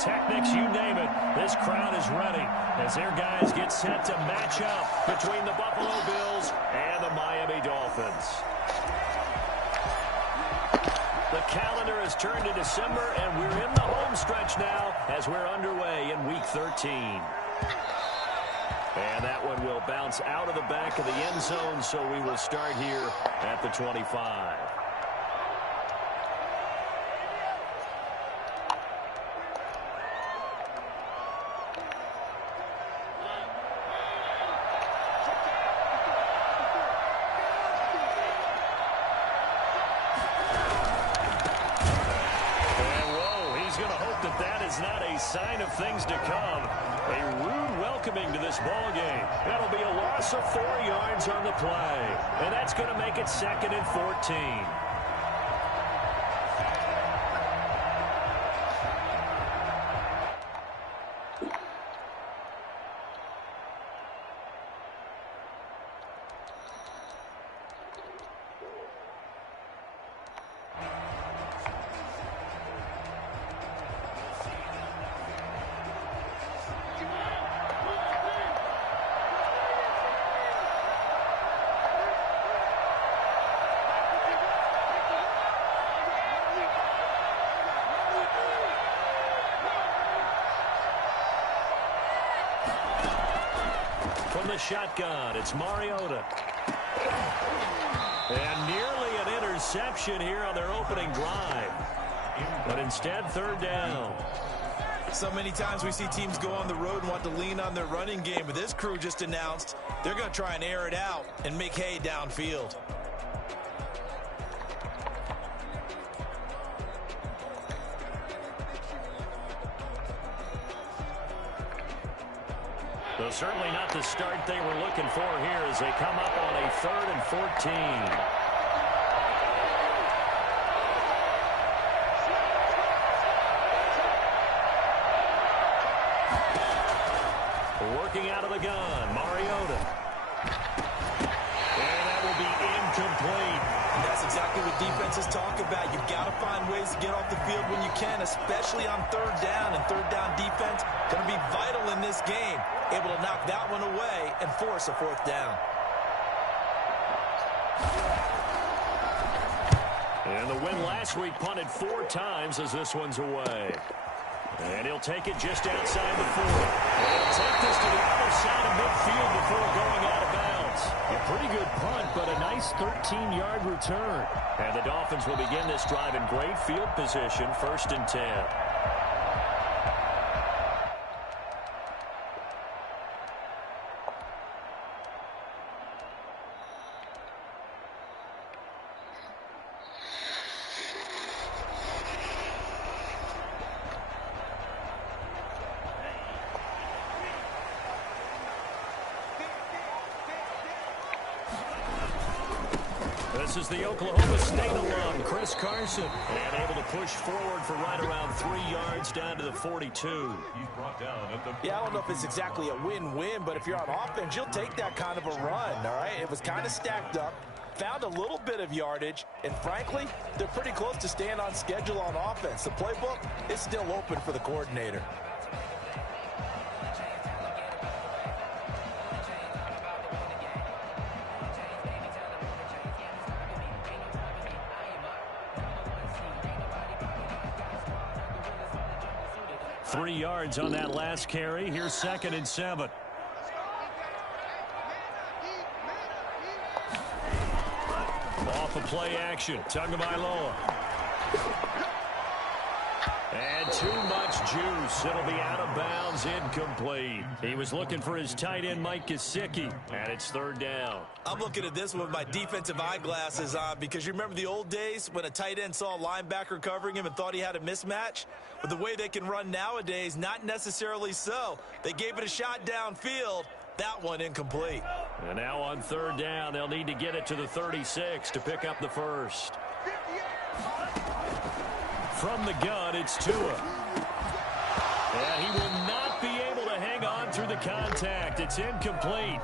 pyrotechnics, you name it. This crowd is ready as their guys get set to match up between the Buffalo Bills and the Miami Dolphins. The calendar has turned to December, and we're in the home stretch now as we're underway in Week 13. And that one will bounce out of the back of the end zone, so we will start here at the 25. Not a sign of things to come. A rude welcoming to this ball game. That'll be a loss of 4 yards on the play. And that's going to make it 2nd and 14. From the shotgun, it's Mariota. And nearly an interception here on their opening drive. But instead, 3rd down. So many times we see teams go on the road and want to lean on their running game, but this crew just announced they're going to try and air it out and make hay downfield. So certainly not the start they were looking for here as they come up on a 3rd and 14. Working out of the gun, Mariota. And that will be incomplete. That's exactly what defenses talk about. You've got to find ways to get off the field when you can, especially on 3rd down. And 3rd down defense going to be vital in this game. Able to knock that one away and force a 4th down. And the win last week punted 4 times as this one's away. And he'll take it just outside the 4. He'll take this to the other side of midfield before going out of bounds. A pretty good punt, but a nice 13-yard return. And the Dolphins will begin this drive in great field position, 1st and 10. This is the Oklahoma State alum, Chris Carson, and able to push forward for right around 3 yards down to the 42. Yeah, I don't know if it's exactly a win-win, but if you're on offense, you'll take that kind of a run, all right? It was kind of stacked up, found a little bit of yardage, and frankly, they're pretty close to staying on schedule on offense. The playbook is still open for the coordinator. Three yards on that last carry. Here's 2nd and 7. Off of play action. Tagovailoa. And too much juice. It'll be out of bounds, incomplete. He was looking for his tight end, Mike Gesicki, and it's 3rd down. I'm looking at this one with my defensive eyeglasses on because you remember the old days when a tight end saw a linebacker covering him and thought he had a mismatch? But the way they can run nowadays, not necessarily so. They gave it a shot downfield. That one incomplete. And now on 3rd down, they'll need to get it to the 36 to pick up the first. From the gun, it's Tua. And he will not be able to hang on through the contact. It's incomplete.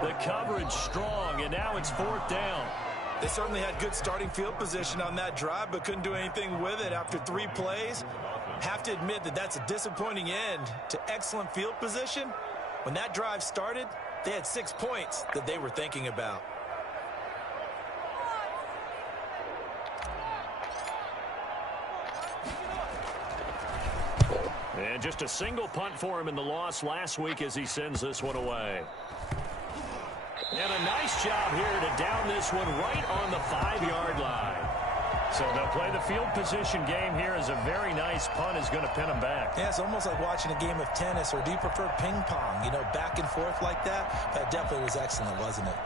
The coverage strong, and now it's 4th down. They certainly had good starting field position on that drive, but couldn't do anything with it after 3 plays. Have to admit that that's a disappointing end to excellent field position. When that drive started, they had 6 points that they were thinking about. And just a single punt for him in the loss last week as he sends this one away. And a nice job here to down this one right on the 5-yard line. So they'll play the field position game here as a very nice punt is going to pin them back. Yeah, it's almost like watching a game of tennis, or do you prefer ping pong? You know, back and forth like that? That definitely was excellent, wasn't it?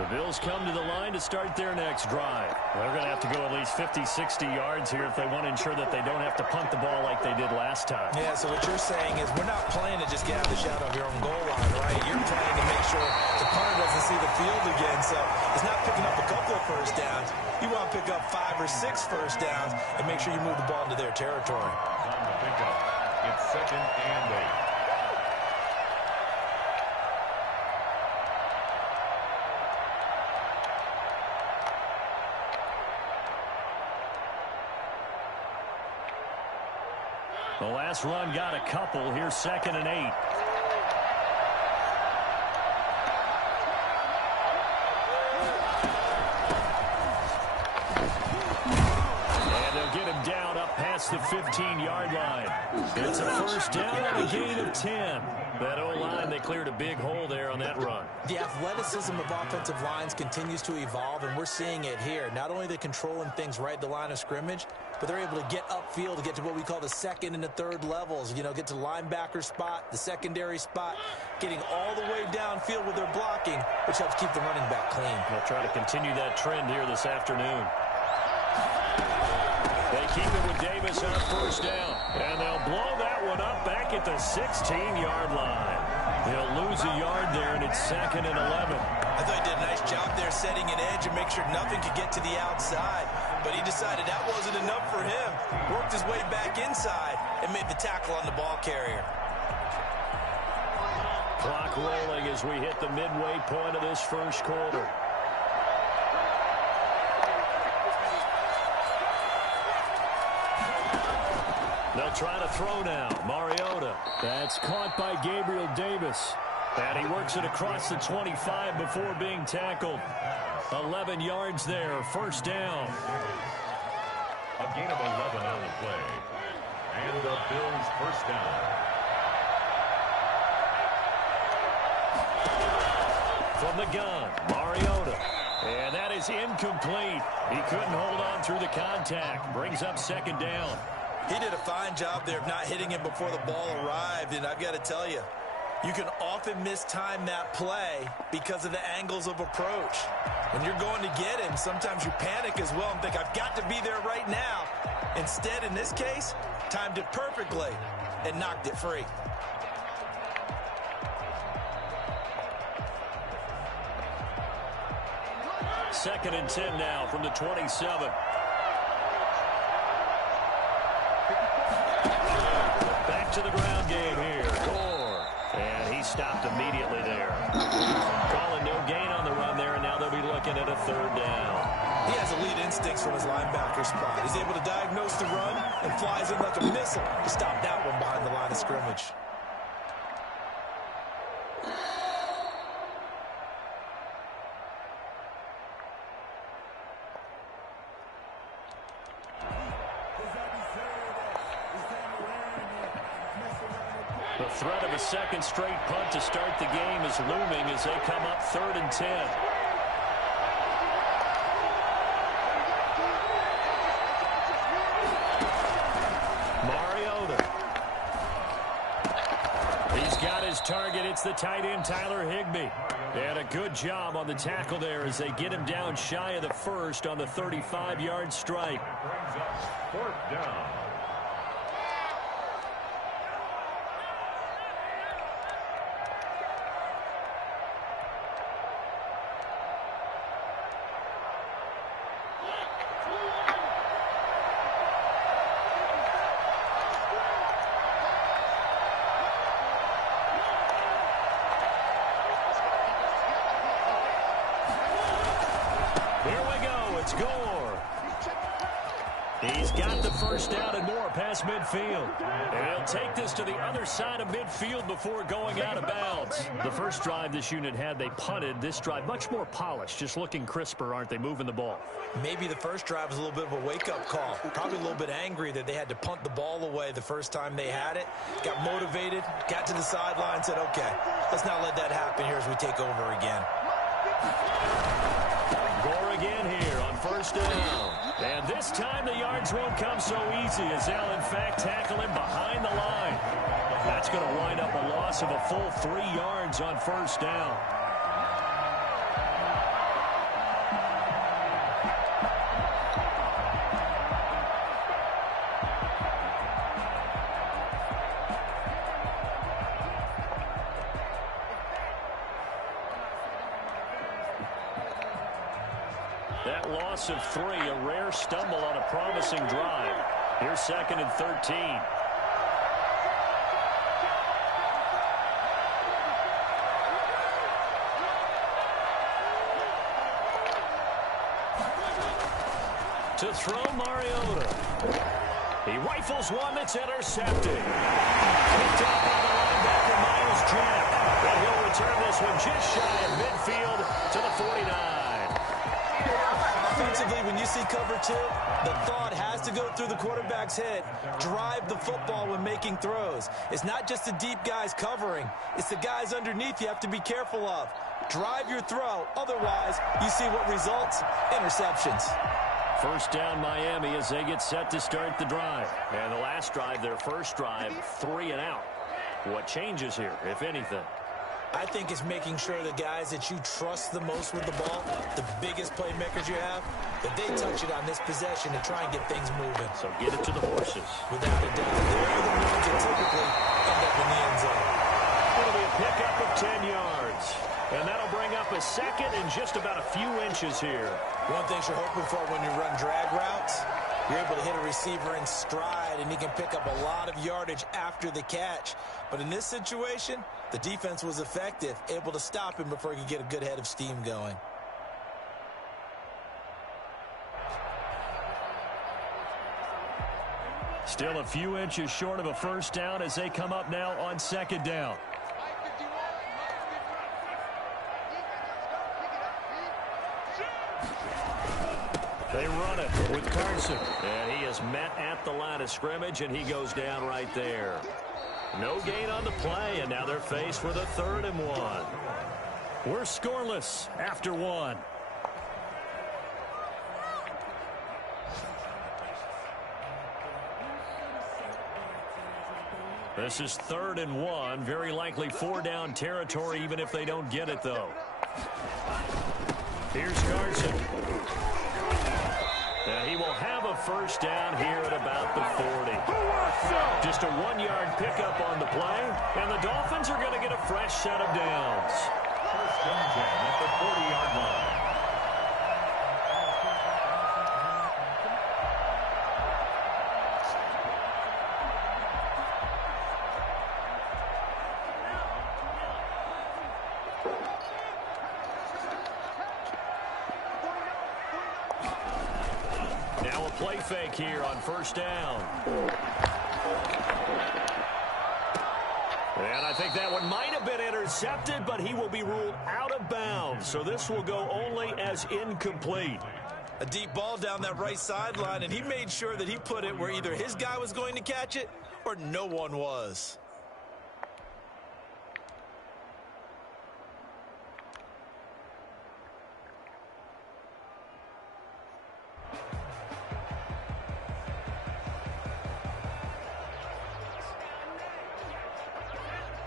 The Bills come to the line to start their next drive. They're going to have to go at least 50, 60 yards here if they want to ensure that they don't have to punt the ball like they did last time. Yeah, so what you're saying is we're not playing to just get out of the shadow of your own goal line, right? You're playing to make sure the punter doesn't see the field again. So it's not picking up a couple of first downs. You want to pick up 5 or 6 first downs and make sure you move the ball into their territory. Time to pick up. It's 2nd and 8. The last run got a couple. Here's 2nd and 8. And they'll get him down up past the 15-yard line. It's a first down and a gain of 10. That O-line, they cleared a big hole there on that run. The athleticism of offensive lines continues to evolve, and we're seeing it here. Not only are they controlling things right at the line of scrimmage, but they're able to get upfield to get to what we call the 2nd and the 3rd levels. You know, get to the linebacker spot, the secondary spot, getting all the way downfield with their blocking, which helps keep the running back clean. They'll try to continue that trend here this afternoon. They keep it with Davis on first down. And they'll blow that one up back at the 16-yard line. They'll lose a yard there, and it's 2nd and 11. I thought he did a nice job there setting an edge and make sure nothing could get to the outside. But he decided that wasn't enough for him. Worked his way back inside and made the tackle on the ball carrier. Clock rolling as we hit the midway point of this first quarter. They'll try to throw now. Mariota. That's caught by Gabriel Davis. And he works it across the 25 before being tackled. 11 yards there. First down. A gain of 11 on the play. And the Bills first down. From the gun, Mariota. And that is incomplete. He couldn't hold on through the contact. Brings up 2nd down. He did a fine job there of not hitting him before the ball arrived, and I've got to tell you, you can often mistime that play because of the angles of approach. When you're going to get him, sometimes you panic as well and think, I've got to be there right now. Instead, in this case, timed it perfectly and knocked it free. Second and 10 now from the 27. Back to the ground game here. Gore. And he stopped immediately there. Calling no gain on the run there, and now they'll be looking at a 3rd down. He has elite instincts from his linebacker spot. He's able to diagnose the run and flies in like a missile to stop that one behind the line of scrimmage. The threat of a second straight punt to start the game is looming as they come up 3rd and 10. Mariota. He's got his target. It's the tight end, Tyler Higbee. And a good job on the tackle there as they get him down shy of the first on the 35-yard strike. Brings up 4th down. score. He's got the first down and more past midfield. And he'll take this to the other side of midfield before going out of bounds. The first drive this unit had, they punted. This drive, much more polished, just looking crisper, aren't they, moving the ball? Maybe the first drive was a little bit of a wake-up call. Probably a little bit angry that they had to punt the ball away the first time they had it. Got motivated, got to the sideline, said, okay, let's not let that happen here as we take over again. Gore again here on first down. And this time the yards won't come so easy as they'll, in fact, tackle him behind the line. That's going to wind up a loss of a full 3 yards on first down. That loss of 3, a rare stumble on a promising drive. Here's 2nd and 13. To throw, Mariota. He rifles one that's intercepted. Picked up by the linebacker, Miles Jack. And he'll return this one just shy of midfield to the 49. Offensively, when you see cover 2, the thought has to go through the quarterback's head. Drive the football when making throws. It's not just the deep guys covering. It's the guys underneath you have to be careful of. Drive your throw. Otherwise, you see what results? Interceptions. First down Miami as they get set to start the drive. And the last drive, their first drive, 3 and out. What changes here, if anything? I think it's making sure the guys that you trust the most with the ball, the biggest playmakers you have, that they touch it on this possession and try and get things moving. So get it to the horses. Without a doubt. They're the ones that typically end up in the end zone. It'll be a pickup of 10 yards. And that'll bring up a second and just about a few inches here. One thing you're hoping for when you run drag routes, you're able to hit a receiver in stride, and he can pick up a lot of yardage after the catch. But in this situation, the defense was effective, able to stop him before he could get a good head of steam going. Still a few inches short of a first down as they come up now on 2nd down. They run it with Carson. And he is met at the line of scrimmage, and he goes down right there. No gain on the play, and now they're faced with a 3rd and 1. We're scoreless after 1. This is 3rd and 1. Very likely 4-down territory, even if they don't get it, though. Here's Carson. And he will have a first down here at about the 40. Just a 1-yard pickup on the play, and the Dolphins are going to get a fresh set of downs. First down at the 40-yard line. Now a play fake here on first down. And I think that one might have been intercepted, but he will be ruled out of bounds. So this will go only as incomplete. A deep ball down that right sideline, and he made sure that he put it where either his guy was going to catch it or no one was.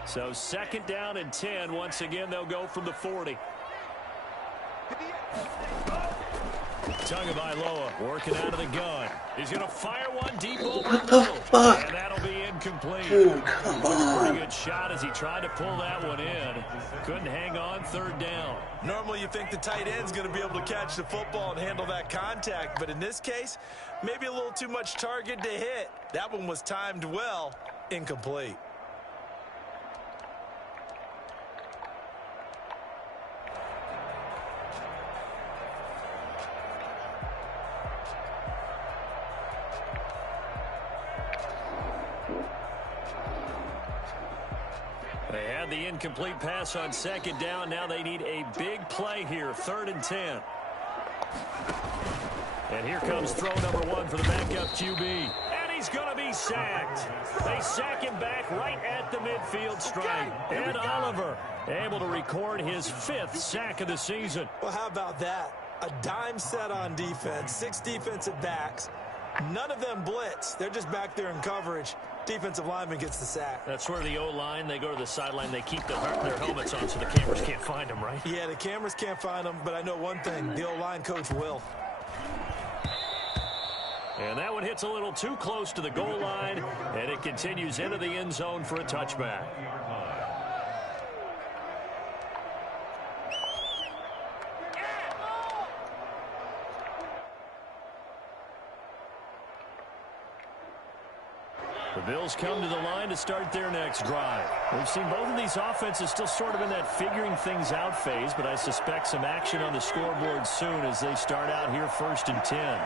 So 2nd down and 10. Once again, they'll go from the 40. Tagovailoa working out of the gun. He's going to fire one deep over What the the middle. fuck? And that'll be incomplete. Dude, come on. Pretty good shot as he tried to pull that one in. Couldn't hang on 3rd down. Normally you think the tight end's going to be able to catch the football and handle that contact, but in this case, maybe a little too much target to hit. That one was timed well, incomplete. Had the incomplete pass on second down. Now they need a big play here, 3rd and 10. And here comes throw number 1 for the backup QB. And he's going to be sacked. They sack him back right at the midfield stripe. Ed Oliver able to record his 5th sack of the season. Well, how about that? A dime set on defense, 6 defensive backs. None of them blitz. They're just back there in coverage. Defensive lineman gets the sack. That's where the O-line, they go to the sideline, they keep their helmets on so the cameras can't find them, right? Yeah, the cameras can't find them, but I know one thing, the O-line coach will. And that one hits a little too close to the goal line, and it continues into the end zone for a touchback. The Bills come to the line to start their next drive. We've seen both of these offenses still sort of in that figuring things out phase, but I suspect some action on the scoreboard soon as they start out here 1st and 10.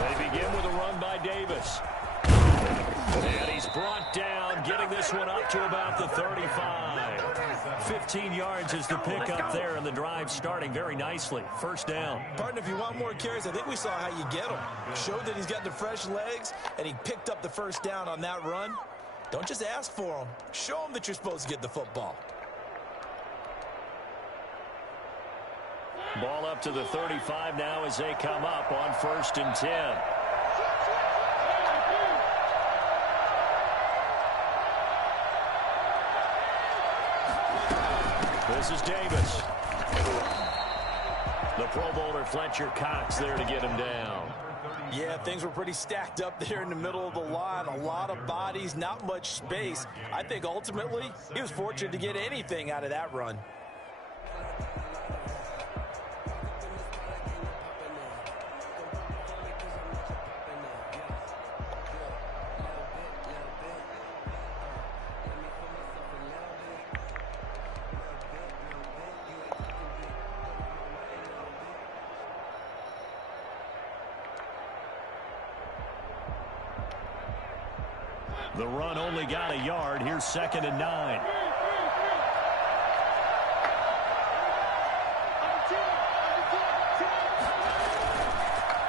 They begin with a run by Davis. And he's brought down, getting this one up to about the 35. 15 yards is the pickup there, and the drive starting very nicely. 1st down. Partner, if you want more carries, I think we saw how you get them. Showed that he's got the fresh legs, and he picked up the 1st down on that run. Don't just ask for them. Show them that you're supposed to get the football. Ball up to the 35 now as they come up on 1st and 10. This is Davis. The Pro Bowler Fletcher Cox there to get him down. Yeah, things were pretty stacked up there in the middle of the line. A lot of bodies, not much space. I think ultimately he was fortunate to get anything out of that run. The run only got a yard. Here's 2nd and 9.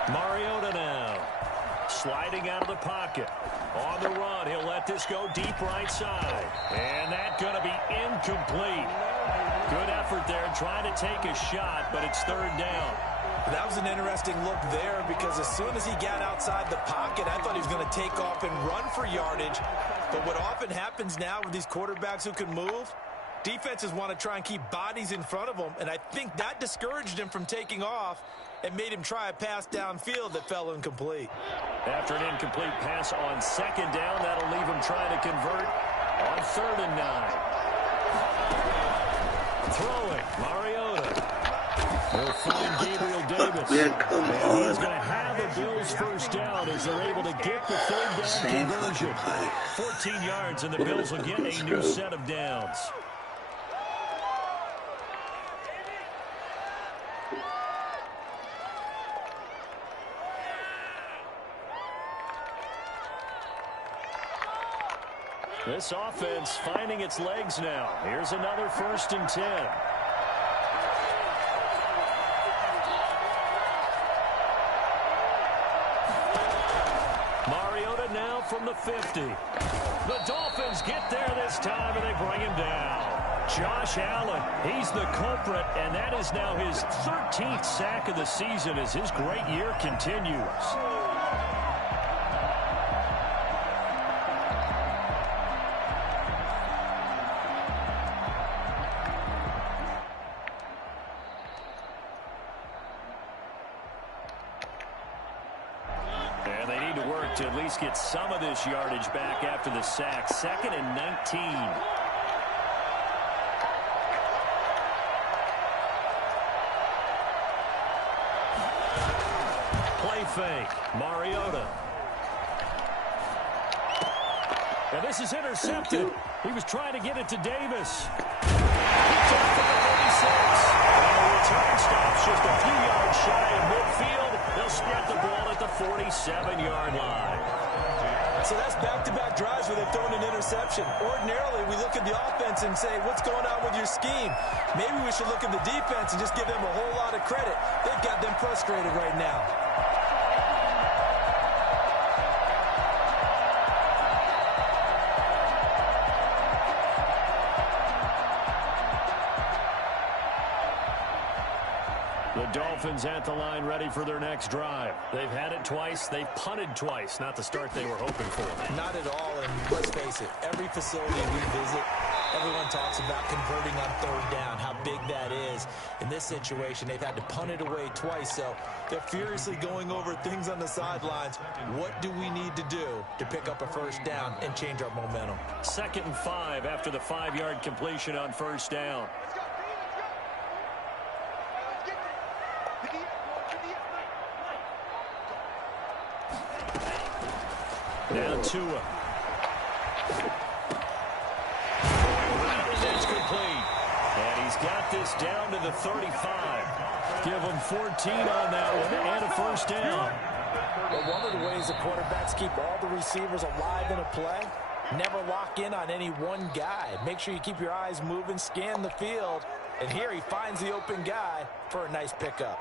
Mariota now. Sliding out of the pocket. On the run, he'll let this go deep right side. And that's going to be incomplete. Good effort there, trying to take a shot, but it's 3rd down. That was an interesting look there because as soon as he got outside the pocket, I thought he was going to take off and run for yardage. But what often happens now with these quarterbacks who can move, defenses want to try and keep bodies in front of them, and I think that discouraged him from taking off and made him try a pass downfield that fell incomplete. After an incomplete pass on 2nd down, that'll leave him trying to convert on 3rd and 9. Throwing, Mariota. They'll find Gabriel Davis. And he's going to have a Bills 1st down as they're able to get the 3rd down conversion. 14 yards, and the Bills will get a new set of downs. This offense finding its legs now. Here's another 1st and 10. Mariota now from the 50. The Dolphins get there this time, and they bring him down. Josh Allen, he's the culprit, and that is now his 13th sack of the season as his great year continues. To at least get some of this yardage back after the sack. 2nd and 19. Play fake. Mariota. And this is intercepted. He was trying to get it to Davis. Return stops just a few yards shy of midfield. They'll spread the ball at the 47-yard line. So that's back-to-back drives where they've thrown an interception. Ordinarily, we look at the offense and say, what's going on with your scheme? Maybe we should look at the defense and just give them a whole lot of credit. They've got them frustrated right now. The Dolphins at the line ready for their next drive. They've had it twice. They've punted twice. Not the start they were hoping for. Not at all, and let's face it, every facility we visit, everyone talks about converting on third down, how big that is. In this situation, they've had to punt it away twice, so they're furiously going over things on the sidelines. What do we need to do to pick up a first down and change our momentum? 2nd and 5 after the 5-yard completion on first down. Now Tua. That's complete. And he's got this down to the 35. Give him 14 on that one and a first down. But one of the ways the quarterbacks keep all the receivers alive in a play, never lock in on any one guy. Make sure you keep your eyes moving, scan the field. And here he finds the open guy for a nice pickup.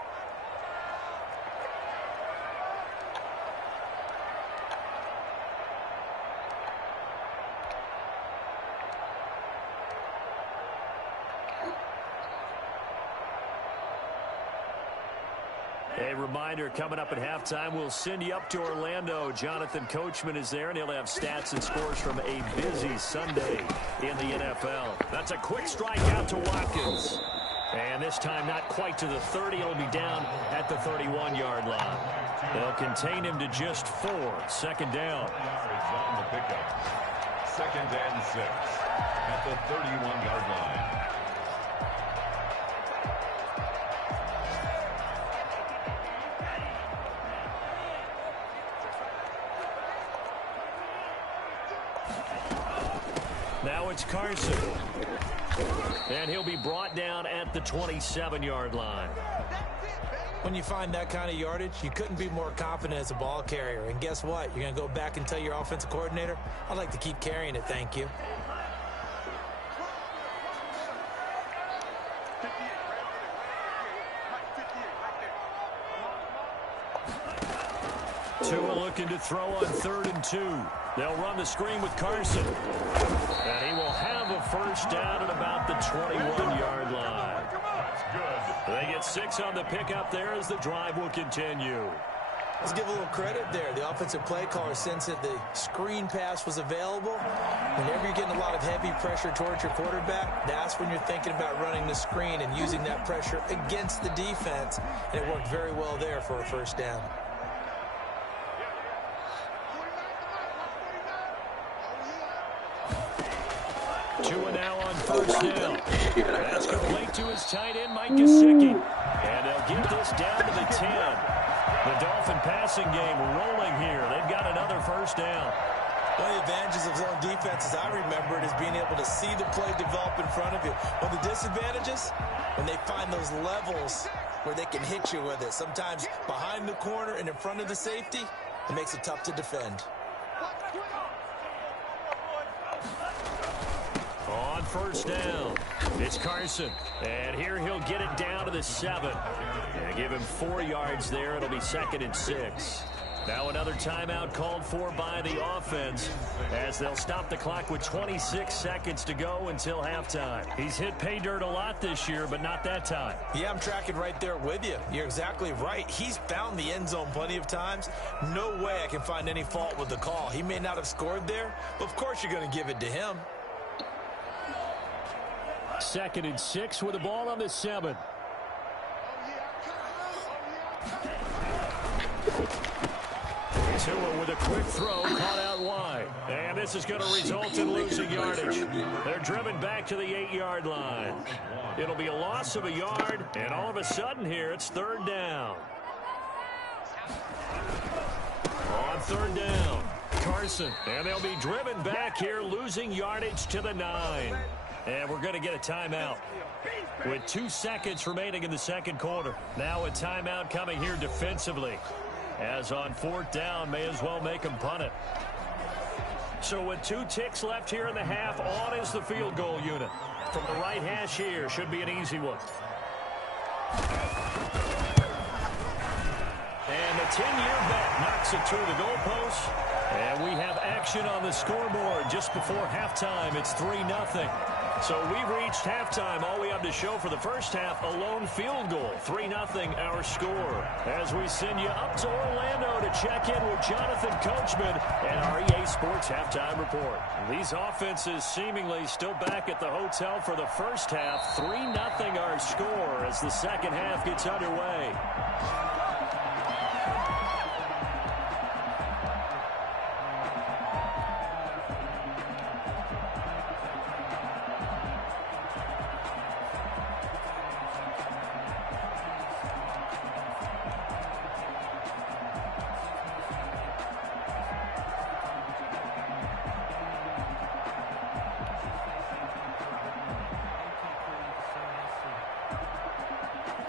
A reminder, coming up at halftime, we'll send you up to Orlando. Jonathan Coachman is there, and he'll have stats and scores from a busy Sunday in the NFL. That's a quick strike out to Watkins. And this time not quite to the 30. It'll be down at the 31-yard line. They'll contain him to just 4. 2nd down. Yards on the pickup. 2nd and 6 at the 31-yard line. Now it's Carson. And he'll be brought down at the 27-yard line. When you find that kind of yardage, you couldn't be more confident as a ball carrier. And guess what? You're going to go back and tell your offensive coordinator, I'd like to keep carrying it, thank you. Tua looking to throw on 3rd and 2. They'll run the screen with Carson. And he will have a first down at about the 21-yard line. They get 6 on the pickup there as the drive will continue. Let's give a little credit there. The offensive play caller sensed that the screen pass was available. Whenever you're getting a lot of heavy pressure towards your quarterback, that's when you're thinking about running the screen and using that pressure against the defense. And it worked very well there for a first down. Tua now on first down. That's complete to his tight end, Mike Gesicki. And they'll get this down to the 10. The Dolphin passing game rolling here. They've got another first down. One of the advantages of zone defense, as I remember it, is being able to see the play develop in front of you. One of the disadvantages, when they find those levels where they can hit you with it. Sometimes behind the corner and in front of the safety, it makes it tough to defend. On first down, it's Carson. And here he'll get it down to the 7. And give him 4 yards there. It'll be 2nd and 6. Now another timeout called for by the offense as they'll stop the clock with 26 seconds to go until halftime. He's hit pay dirt a lot this year, but not that time. Yeah, I'm tracking right there with you. You're exactly right. He's found the end zone plenty of times. No way I can find any fault with the call. He may not have scored there, but of course you're going to give it to him. 2nd and 6 with the ball on the 7. Tua with a quick throw, caught out wide. And this is going to result in losing yardage. They're driven back to the 8-yard line. It'll be a loss of a yard, and all of a sudden here, it's 3rd down. On 3rd down, Carson. And they'll be driven back here, losing yardage to the 9. And we're going to get a timeout with 2 seconds remaining in the second quarter. Now a timeout coming here defensively. As on 4th down, may as well make them punt it. So with 2 ticks left here in the half, on is the field goal unit. From the right hash here, should be an easy one. And the 10-year bet knocks it through the goalpost. And we have action on the scoreboard just before halftime. It's 3-0. So we've reached halftime. All we have to show for the first half, a lone field goal. 3-0 our score. As we send you up to Orlando to check in with Jonathan Coachman and our EA Sports Halftime Report. These offenses seemingly still back at the hotel for the first half. 3-0 our score as the second half gets underway.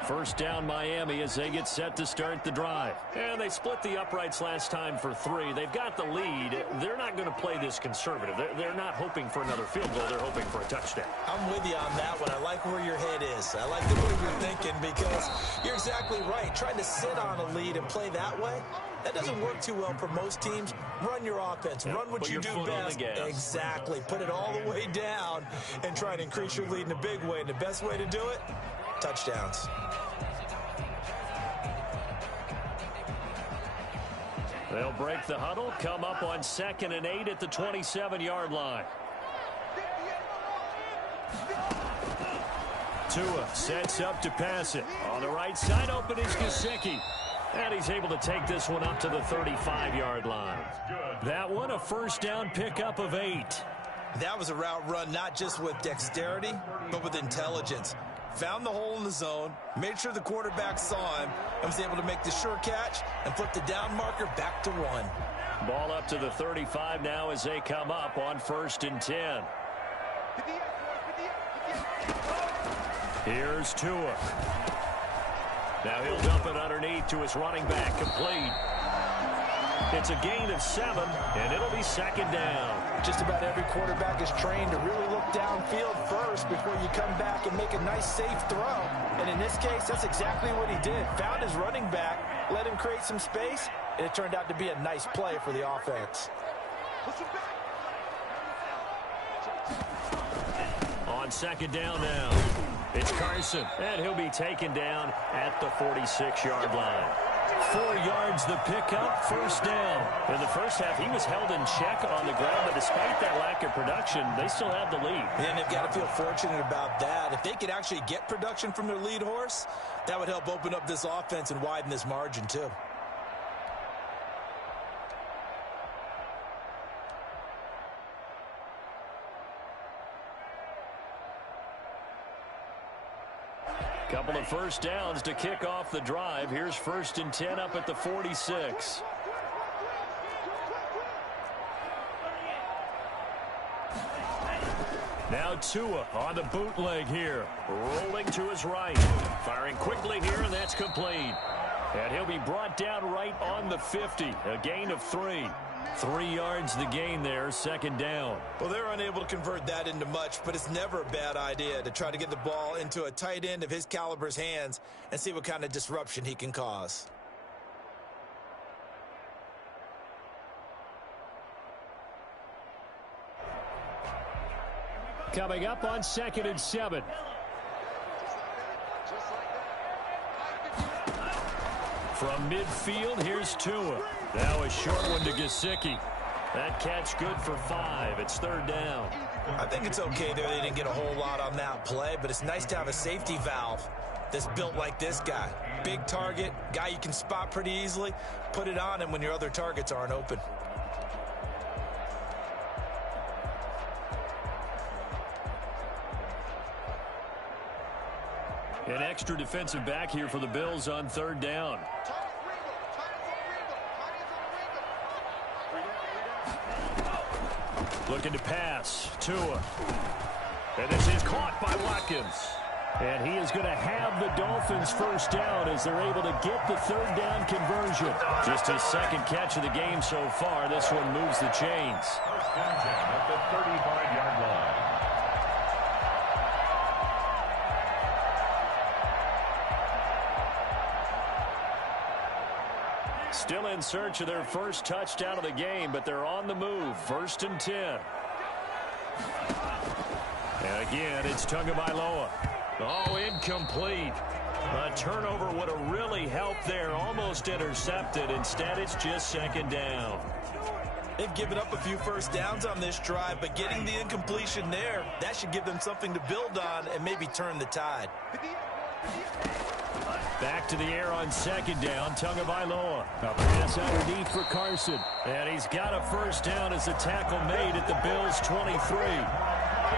First down Miami as they get set to start the drive. And they split the uprights last time for 3. They've got the lead. They're not going to play this conservative. They're not hoping for another field goal. They're hoping for a touchdown. I'm with you on that one. I like where your head is. I like the way you're thinking because you're exactly right. Trying to sit on a lead and play that way, that doesn't work too well for most teams. Run your offense. Yep, run what you do best. Exactly. Put it all the way down and try and increase your lead in a big way. And the best way to do it, touchdowns. They'll break the huddle, come up on 2nd and 8 at the 27-yard line. Tua sets up to pass it. On the right side, open is Gesicki. And he's able to take this one up to the 35-yard line. That one, a first down pickup of 8. That was a route run not just with dexterity, but with intelligence. Found the hole in the zone, made sure the quarterback saw him, and was able to make the sure catch and flip the down marker back to 1. Ball up to the 35 now as they come up on 1st and 10. Here's Tua. Now he'll dump it underneath to his running back, complete. It's a gain of 7, and it'll be 2nd down. Just about every quarterback is trained to really look downfield first before you come back and make a nice, safe throw. And in this case, that's exactly what he did. Found his running back, let him create some space, and it turned out to be a nice play for the offense. On 2nd down now, it's Carson, and he'll be taken down at the 46-yard line. 4 yards the pickup, first down. In the first half, he was held in check on the ground, but despite that lack of production, they still have the lead. And they've got to feel fortunate about that. If they could actually get production from their lead horse, that would help open up this offense and widen this margin too. Couple of first downs to kick off the drive. Here's 1st and 10 up at the 46. Now Tua on the bootleg here. Rolling to his right. Firing quickly here, and that's complete. And he'll be brought down right on the 50. A gain of 3. 3 yards the gain there, 2nd down. Well, they're unable to convert that into much, but it's never a bad idea to try to get the ball into a tight end of his caliber's hands and see what kind of disruption he can cause. Coming up on 2nd and 7. From midfield, here's Tua. Now a short one to Gesicki. That catch good for 5. It's 3rd down. I think it's okay there. They didn't get a whole lot on that play, but it's nice to have a safety valve that's built like this guy. Big target, guy you can spot pretty easily. Put it on him when your other targets aren't open. An extra defensive back here for the Bills on 3rd down. Looking to pass. Tua. And this is caught by Watkins. And he is going to have the Dolphins first down as they're able to get the third down conversion. Just his second catch of the game so far. This one moves the chains. First down at the 35-yard line. Still in search of their first touchdown of the game, but they're on the move. 1st and 10. And again, it's Tagovailoa. Oh, incomplete. A turnover would have really helped there. Almost intercepted. Instead, it's just 2nd down. They've given up a few first downs on this drive, but getting the incompletion there, that should give them something to build on and maybe turn the tide. Back to the air on 2nd down. Tagovailoa. A pass underneath for Carson. And he's got a first down as the tackle made at the Bills' 23.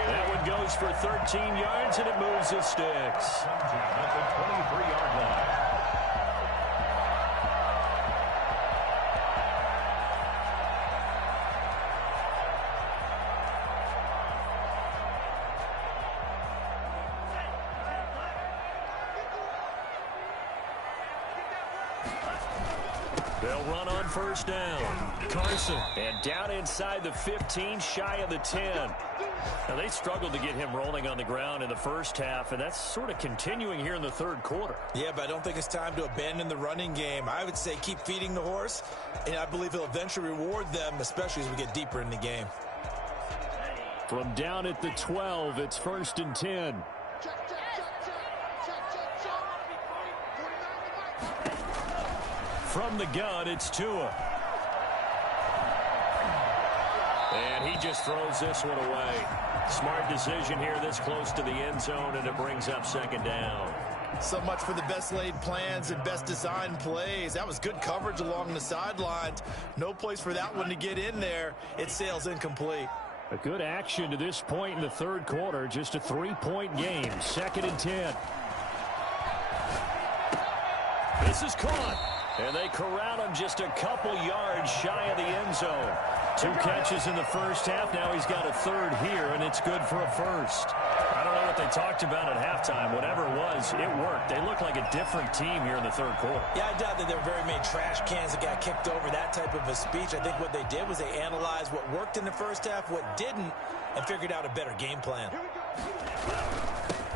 That one goes for 13 yards, and it moves the sticks. At the 23-yard line. They'll run on first down. Carson. And down inside the 15, shy of the 10. Now, they struggled to get him rolling on the ground in the first half, and that's sort of continuing here in the third quarter. Yeah, but I don't think it's time to abandon the running game. I would say keep feeding the horse, and I believe he'll eventually reward them, especially as we get deeper in the game. From down at the 12, it's 1st and 10. From the gun, it's Tua. And he just throws this one away. Smart decision here this close to the end zone, and it brings up 2nd down. So much for the best laid plans and best designed plays. That was good coverage along the sidelines. No place for that one to get in there. It sails incomplete. A good action to this point in the third quarter. Just a 3-point game. 2nd and 10. This is caught. And they corral him just a couple yards shy of the end zone. 2 catches in the first half. Now he's got a third here, and it's good for a first. I don't know what they talked about at halftime. Whatever it was, it worked. They look like a different team here in the third quarter. Yeah, I doubt that there were very many trash cans that got kicked over, that type of a speech. I think what they did was they analyzed what worked in the first half, what didn't, and figured out a better game plan.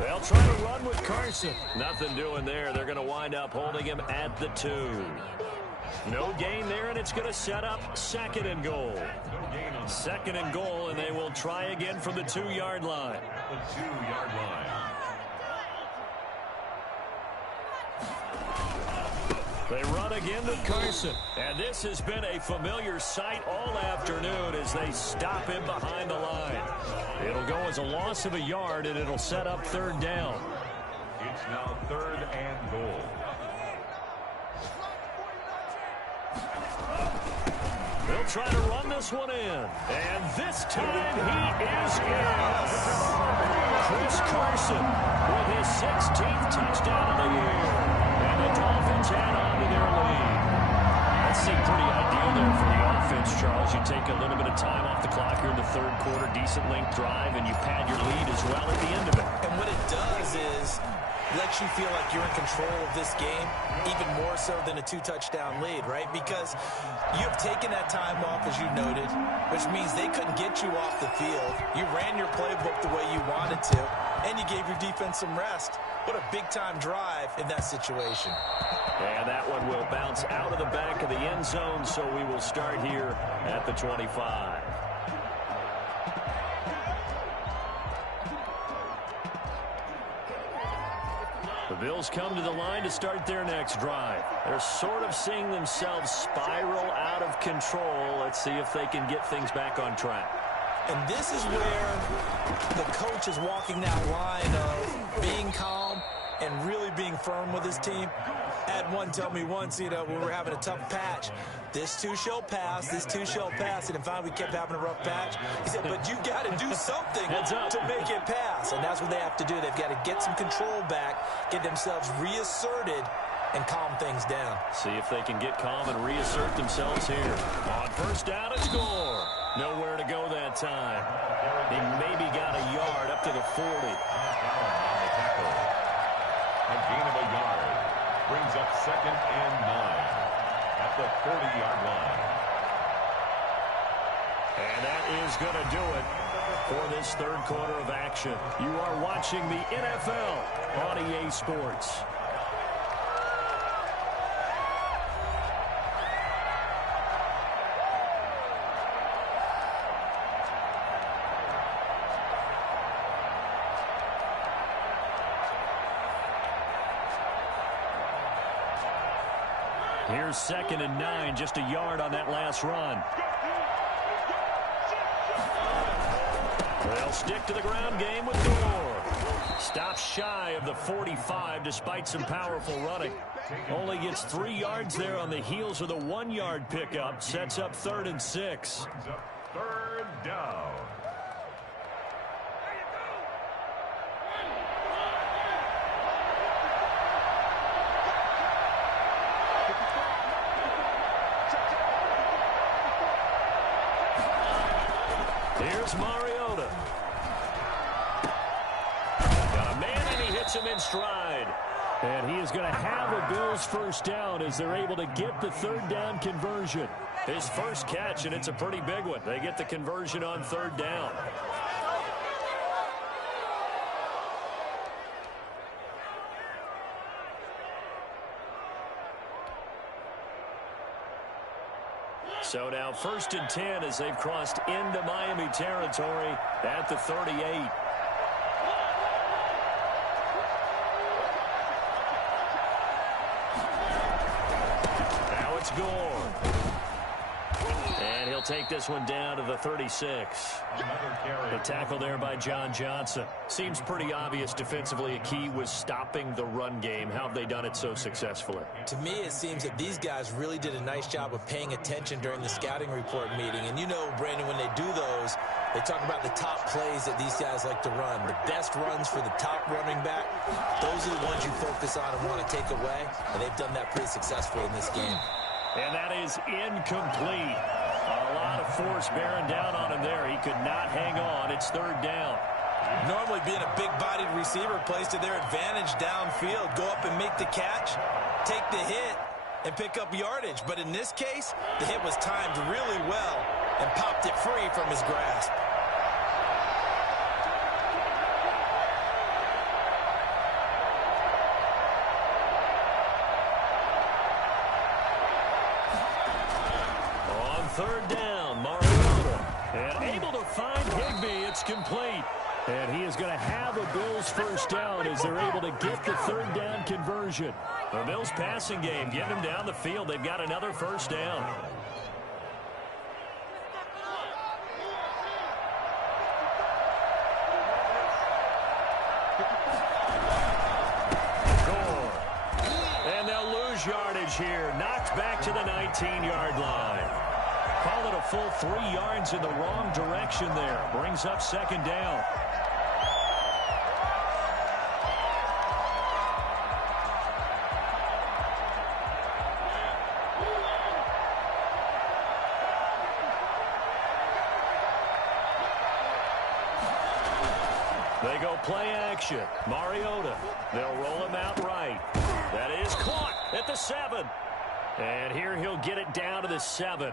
They'll try to run with Carson. Nothing doing there. They're going to wind up holding him at the 2. No gain there, and it's going to set up 2nd and goal. 2nd and goal, and they will try again from the 2-yard line. The 2-yard line. They run again with Carson. And this has been a familiar sight all afternoon as they stop him behind the line. It'll go as a loss of a yard, and it'll set up 3rd down. It's now 3rd and goal. They'll try to run this one in. And this time he is in. Chris Carson with his 16th touchdown of the year. And the Dolphins add on to their lead. That seemed pretty ideal there for the offense, Charles. You take a little bit of time off the clock here in the third quarter, decent length drive, and you pad your lead as well at the end of it. And what it does is lets you feel like you're in control of this game, even more so than a 2-touchdown lead, right? Because you have taken that time off, as you noted, which means they couldn't get you off the field. You ran your playbook the way you wanted to, and you gave your defense some rest. What a big-time drive in that situation. And that one will bounce out of the back of the end zone, so we will start here at the 25. The Bills come to the line to start their next drive. They're sort of seeing themselves spiral out of control. Let's see if they can get things back on track. And this is where the coach is walking that line of being calm and really being firm with his team. I had one tell me once, when we were having a tough patch, this too shall pass, this too shall pass. And finally we kept having a rough patch. He said, but you got to do something to make it pass. And that's what they have to do. They've got to get some control back, get themselves reasserted, and calm things down. See if they can get calm and reassert themselves here. On first down, a score. Nowhere to go that time. He maybe got a yard up to the 40. A gain of a yard. Brings up 2nd and 9 at the 40-yard line. And that is going to do it for this third quarter of action. You are watching the NFL on EA Sports. Here's 2nd and 9, just a yard on that last run. They'll stick to the ground game with Gore. Stops shy of the 45 despite some powerful running. Only gets 3 yards there on the heels of the 1-yard pickup. Sets up 3rd and 6. 3rd down. Here's Mariota. Got a man, and he hits him in stride. And he is going to have a Bills first down as they're able to get the 3rd down conversion. His first catch, and it's a pretty big one. They get the conversion on 3rd down. So now 1st and 10 as they've crossed into Miami territory at the 38. Now it's Gore. And he'll take this one down to the 36. The tackle there by John Johnson. Seems pretty obvious defensively a key was stopping the run game. How have they done it so successfully? To me, it seems that these guys really did a nice job of paying attention during the scouting report meeting. And you know, Brandon, when they do those, they talk about the top plays that these guys like to run. The best runs for the top running back, those are the ones you focus on and want to take away. And they've done that pretty successfully in this game. And that is incomplete. A lot of force bearing down on him there. He could not hang on. It's 3rd down. Normally being a big-bodied receiver plays to their advantage downfield. Go up and make the catch, take the hit, and pick up yardage. But in this case, the hit was timed really well and popped it free from his grasp. On 3rd down, Mariota. And able to find Higbee. It's complete. And he is going to have a Bills first down as they're able to get the 3rd down conversion. The Bills passing game, getting them down the field. They've got another first down. Gore. And they'll lose yardage here. Knocked back to the 19-yard line. Call it a full 3 yards in the wrong direction there. Brings up 2nd down. They go play action. Mariota. They'll roll him out right. That is caught at the 7. And here he'll get it down to the 7.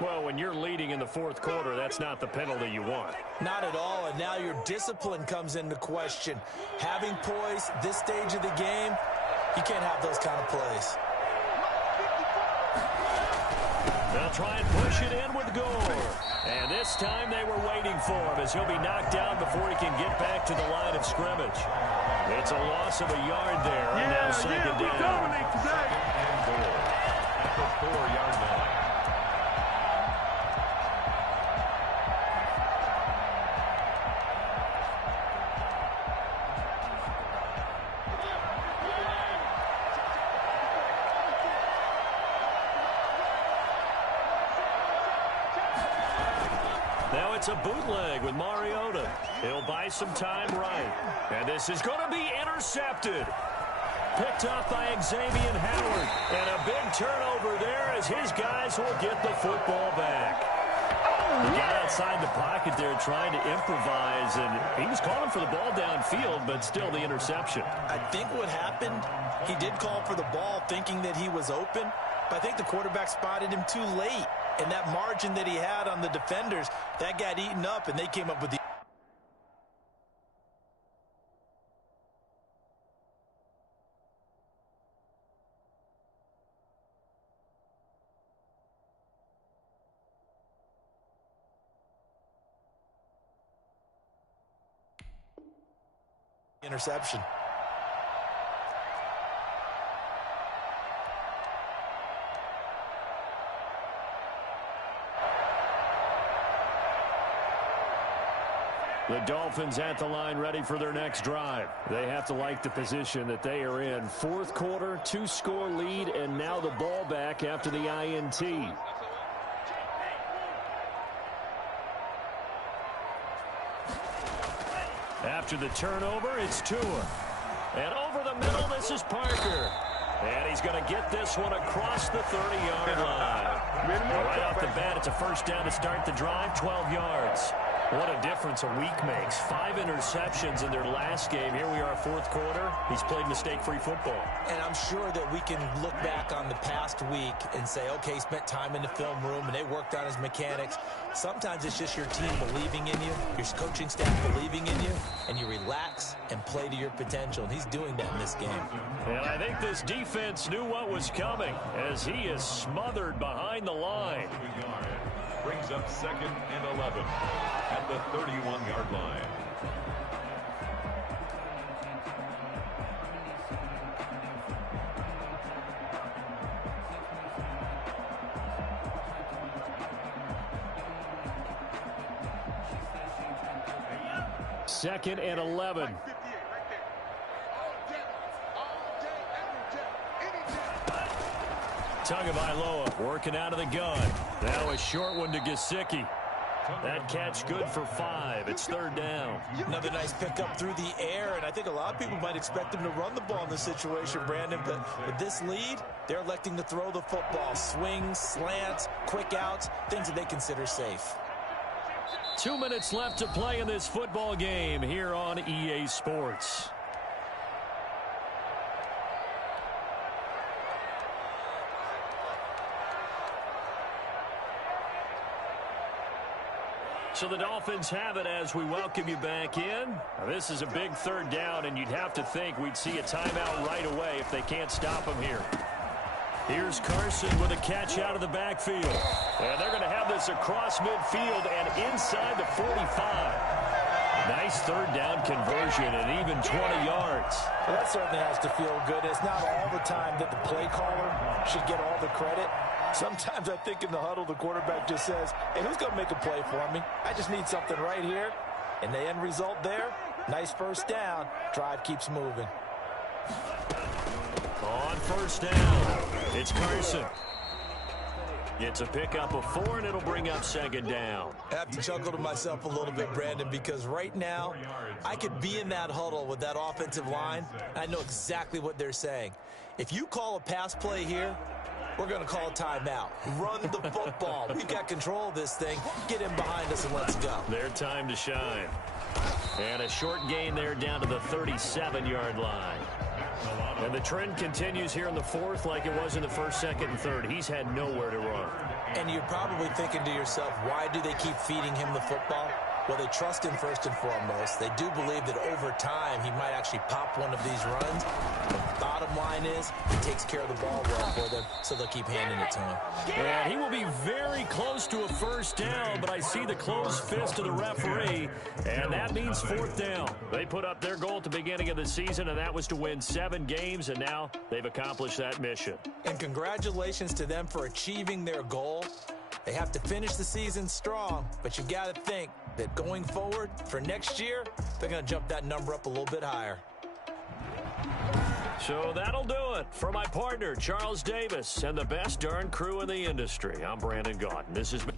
Well, when you're leading in the 4th quarter, that's not the penalty you want. Not at all, and now your discipline comes into question. Having poise this stage of the game, you can't have those kind of plays. They'll try and push it in with Gore. And this time they were waiting for him as he'll be knocked down before he can get back to the line of scrimmage. It's a loss of a yard there, and now 2nd down. Dominate today. And Gore at the 4-yard line. Now it's a bootleg with Mariota. He'll buy some time right. And this is going to be intercepted. Picked up by Xavier Howard. And a big turnover there as his guys will get the football back. He got inside the pocket there trying to improvise, and he was calling for the ball downfield, but still the interception. I think what happened, he did call for the ball thinking that he was open, but I think the quarterback spotted him too late. And that margin that he had on the defenders, that got eaten up, and they came up with the... interception. The Dolphins at the line ready for their next drive. They have to like the position that they are in. Fourth quarter, 2-score lead, and now the ball back after the INT. After the turnover, it's Tua. And over the middle, this is Parker. And he's going to get this one across the 30-yard line. Right off the bat, it's a first down to start the drive, 12 yards. What a difference a week makes. 5 interceptions in their last game. Here we are, fourth quarter. He's played mistake-free football. And I'm sure that we can look back on the past week and say, okay, he spent time in the film room and they worked on his mechanics. Sometimes it's just your team believing in you, your coaching staff believing in you, and you relax and play to your potential. And he's doing that in this game. And I think this defense knew what was coming as he is smothered behind the line. Brings up 2nd and 11 at the 31-yard line. Second and 11. Tagovailoa working out of the gun. Now a short one to Gesicki. That catch good for 5. It's third down. Another nice pickup through the air, and I think a lot of people might expect him to run the ball in this situation, Brandon, but with this lead, they're electing to throw the football. Swings, slants, quick outs, things that they consider safe. 2 minutes left to play in this football game here on EA Sports. So the Dolphins have it as we welcome you back in. Now, this is a big third down, and you'd have to think we'd see a timeout right away if they can't stop him here. Here's Carson with a catch out of the backfield. And they're going to have this across midfield and inside the 45. Nice third down conversion and even 20 yards. Well, that certainly has to feel good. It's not all the time that the play caller should get all the credit. Sometimes I think in the huddle, the quarterback just says, hey, who's going to make a play for me? I just need something right here. And the end result there, nice first down. Drive keeps moving. On first down, it's Carson. It's a pickup of 4, and it'll bring up second down. I have to chuckle to myself a little bit, Brandon, because right now I could be in that huddle with that offensive line. I know exactly what they're saying. If you call a pass play here, we're going to call a timeout. Run the football. We've got control of this thing. Get in behind us and let's go. Their time to shine. And a short gain there down to the 37-yard line. And the trend continues here in the fourth like it was in the first, second, and third. He's had nowhere to run. And you're probably thinking to yourself, why do they keep feeding him the football? Well, they trust him first and foremost. They do believe that over time he might actually pop one of these runs. The bottom line is he takes care of the ball well for them, so they'll keep handing it to him. And he will be very close to a first down, but I see the closed fist of the referee, and that means fourth down. They put up their goal at the beginning of the season, and that was to win 7 games, and now they've accomplished that mission. And congratulations to them for achieving their goal. They have to finish the season strong, but you got to think that going forward for next year, they're going to jump that number up a little bit higher. So that'll do it for my partner, Charles Davis, and the best darn crew in the industry. I'm Brandon Gaudin. This has been